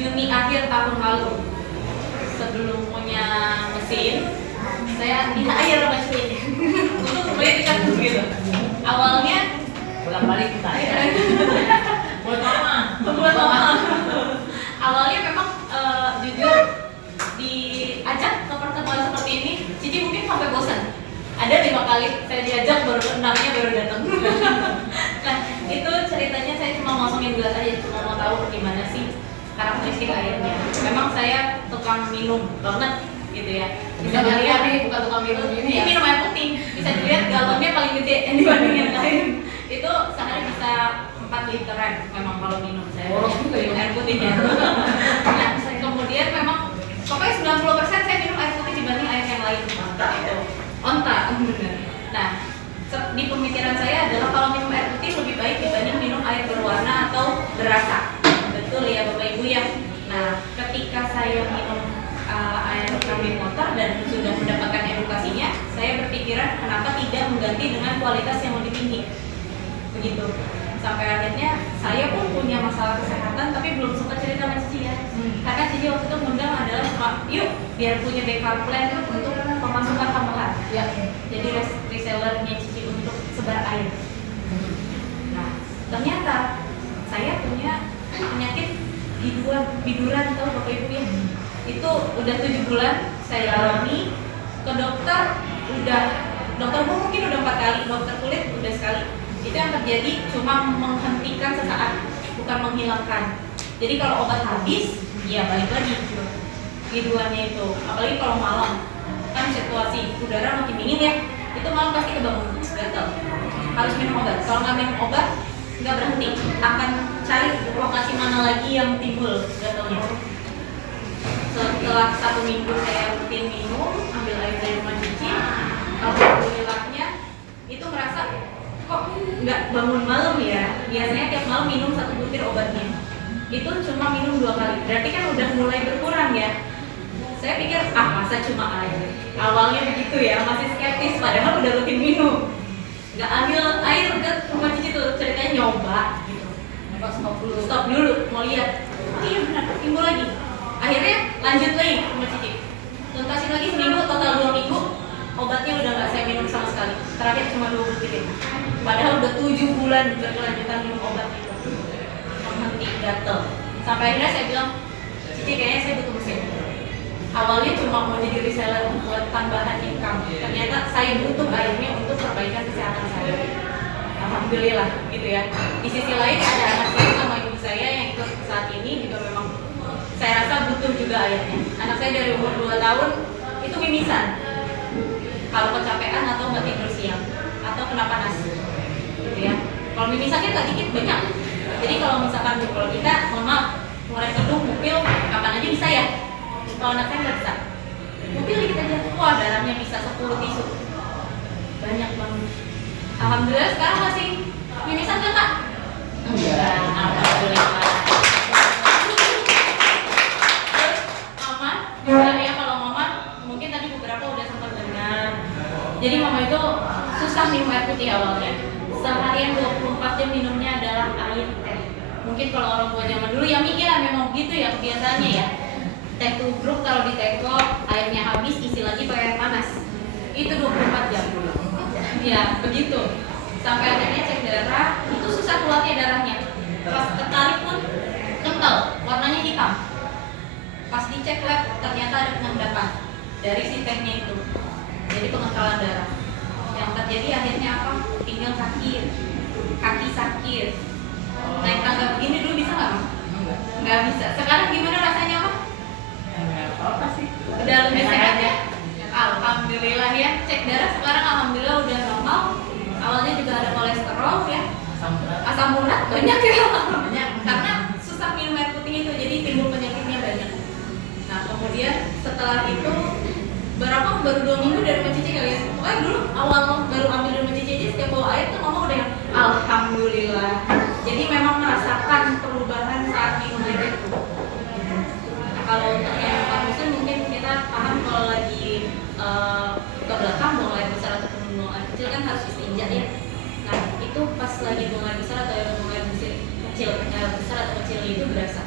Juni akhir tahun lalu. Sebelum punya mesin, saya di hire mesin untuk supaya dicatat gitu. Awalnya bolak-balik kita ya. Buat mama. Awalnya memang jujur diajak ke pertemuan seperti ini, Cici mungkin sampai bosan. Ada 5 kali saya diajak, baru 6-nya baru datang. Nah itu ceritanya saya cuma ngosongin gelas aja, cuma mau tahu gimana sih karakteristik airnya. Memang saya tukang minum banget gitu ya. Bisa dilihat nih bukan tukang minum ini ya. Minum air putih. Bisa dilihat galonnya paling gede dibanding yang lain. Itu sehari bisa 4 literan memang kalau minum saya. Boros juga ya air putihnya. Nah, kemudian memang pokoknya 90% saya minum air putih dibanding air yang lain. Mantap itu. Onta, benar. Nah, di pemikiran saya adalah kalau minum air putih lebih baik dibanding minum air berwarna atau berasa. Betul ya Bapak Ibu ya. Nah, ketika saya minum air kambing motor dan sudah mendapatkan edukasinya, saya berpikiran kenapa tidak mengganti dengan kualitas yang lebih tinggi. Begitu. Sampai akhirnya saya pun punya masalah kesehatan tapi belum sempat cerita sama Cici ya. Karena Cici waktu itu mengundang adalah yuk biar punya backup plan untuk pemasukan tambahan. Ya. Jadi resellernya Cici untuk sebar air. Nah, ternyata saya punya penyakit biduran tahu Bapak Ibu ya. Itu udah 7 bulan saya alami, ke dokter mungkin udah 4 kali, dokter kulit udah sekali. Itu yang terjadi cuma menghentikan sesaat, bukan menghilangkan. Jadi kalau obat habis, ya balik lagi biduannya itu. Apalagi kalau malam, kan situasi udara makin dingin ya, itu malam pasti kebangun gatal. Harus minum obat. Kalau nggak minum obat, nggak berhenti. Akan cari lokasi mana lagi yang timbul gatalnya. Setelah 1 minggu saya rutin minum, ambil air dari rumah Cici, alhamdulillahnya itu merasa kok nggak bangun malam ya. Biasanya tiap malam minum 1 butir obatnya. Itu cuma minum 2 kali. Berarti kan udah mulai berkurang ya. Saya pikir masa cuma air. Awalnya begitu ya, masih skeptis padahal udah rutin minum. Nggak ambil air ke rumah Cici tuh, ceritanya nyoba gitu. Stop dulu, mau lihat. Oh iya benar, timbul lagi. Akhirnya lanjut lagi sama Cici. Tuntasin lagi seminggu, total 2 minggu. Obatnya udah nggak saya minum sama sekali. Terakhir cuma 2 butir. Padahal udah 7 bulan berkelanjutan minum obat itu. Menghenti gatel. Sampai akhirnya saya bilang, Cici kayaknya saya butuh mesin. Awalnya cuma mau jadi reseller buat tambahan income. Ternyata saya butuh airnya untuk perbaikan kesehatan saya. Alhamdulillah gitu ya. Di sisi lain ada anak saya sama ibu saya yang ikut saat ini juga memang saya rasa butuh juga airnya. Anak saya dari umur 2 tahun itu mimisan. Kalau kecapean atau nggak tidur siang atau kena panas, gitu ya. Kalau mimisannya nggak dikit banyak. Jadi kalau misalkan kalau kita, mohon maaf, ngorek hidung, mupil, kapan aja bisa ya. Kalau anak saya nggak bisa. Mupil dikit aja, wah darahnya bisa 10 tisu. Banyak banget. Alhamdulillah sekarang masih mimisan nggak Kak? Enggak, alhamdulillah. Jadi mama itu susah minum air putih awalnya. Seharian 24 jam minumnya adalah air teh. Mungkin kalau orang tua zaman dulu ya mikir memang begitu ya kebiasaannya ya. Teh tubruk taruh di teko, airnya habis isi lagi pakai air panas. Itu 24 jam. Ya begitu. Sampai akhirnya cek darah, itu susah keluarnya darahnya. Pas ketarik pun kental, warnanya hitam. Pas dicek lab ternyata ada pengendapan dari si tehnya itu. Jadi pengentalan darah. Yang terjadi akhirnya apa? Pinggang sakit, kaki sakit. Naik tangga begini dulu bisa nggak? Nggak bisa. Sekarang gimana rasanya Pak? Apa sih? Udah lebih sehat ya? Alhamdulillah ya. Cek darah sekarang alhamdulillah udah normal. Awalnya juga ada kolesterol ya. Asam urat banyak ya. Karena susah minum air putih itu, jadi timbul penyakitnya banyak. Nah kemudian setelah itu baru 2 minggu dari rumah Cici kali ya. Pokoknya dulu awal baru ambil dari rumah Cici aja setiap bawa air tuh mama udah yang alhamdulillah. Jadi memang merasakan perubahan saat minum air itu. Nah, kalau untuk yang muslim mungkin kita paham kalau lagi ke belakang buang air besar ataupun buang air kecil kan harus istinja ya. Nah itu pas lagi buang air besar atau buang air kecil, air besar atau kecil itu berasa.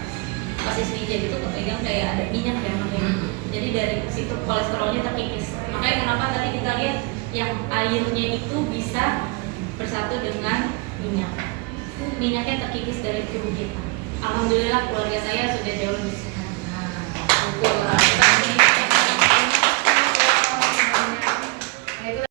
pas istri itu kepegang kayak ada minyak ya makanya. Jadi dari situ kolesterolnya terkikis. Makanya kenapa tadi kita lihat yang airnya itu bisa bersatu dengan minyak. Minyaknya terkikis dari tubuh kita. Alhamdulillah keluarga saya sudah jauh lebih sehat. Syukur.